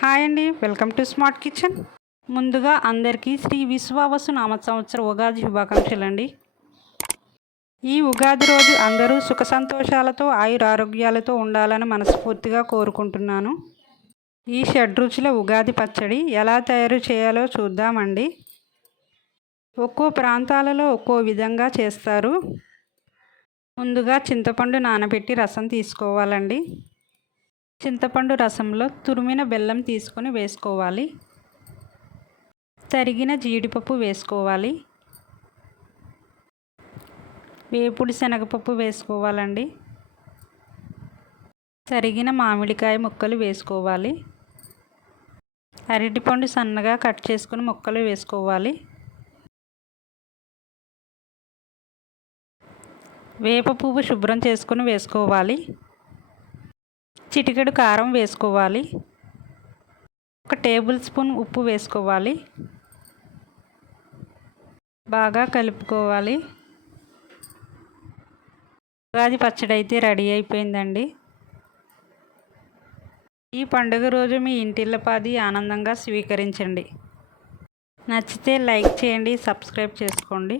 Hi అండి welcome to smart kitchen. ముందుగా అందరికీ శ్రీ విశ్వావసు నామ సంవత్సర ఉగాది శుభాకాంక్షలు అండి. ఈ ఉగాది రోజు అందరూ సుఖ సంతోషాలతో ఆయుర ఆరోగ్యాలతో ఉండాలని మనస్ఫూర్తిగా కోరుకుంటున్నాను. ఈ షడ్రుచుల ఉగాది పచ్చడి ఎలా తయారు చేయాలో చూద్దామండి. ఒక్కో ప్రాంతాలలో ఒక్కో విధంగా చేస్తారు. ముందుగా చింతపండు నానబెట్టి రసం తీసుకోవాలండి. చింతపండు రసంలో తురిమిన బెల్లం తీసుకొని వేసుకోవాలి. తరిగిన జీడిపప్పు వేసుకోవాలి. వేపుడి శనగపప్పు వేసుకోవాలండి. తరిగిన మామిడికాయ ముక్కలు వేసుకోవాలి. అరటిపండు సన్నగా కట్ చేసుకుని ముక్కలు వేసుకోవాలి. వేప పువ్వు శుభ్రం చేసుకుని వేసుకోవాలి. చిటికెడు కారం వేసుకోవాలి. ఒక టేబుల్ స్పూన్ ఉప్పు వేసుకోవాలి. బాగా కలుపుకోవాలి. ఉగాది పచ్చడి అయితే రెడీ అయిపోయిందండి. ఈ పండుగ రోజు మీ ఇంటిల్లపాది ఆనందంగా స్వీకరించండి. నచ్చితే లైక్ చేయండి సబ్స్క్రైబ్ చేసుకోండి.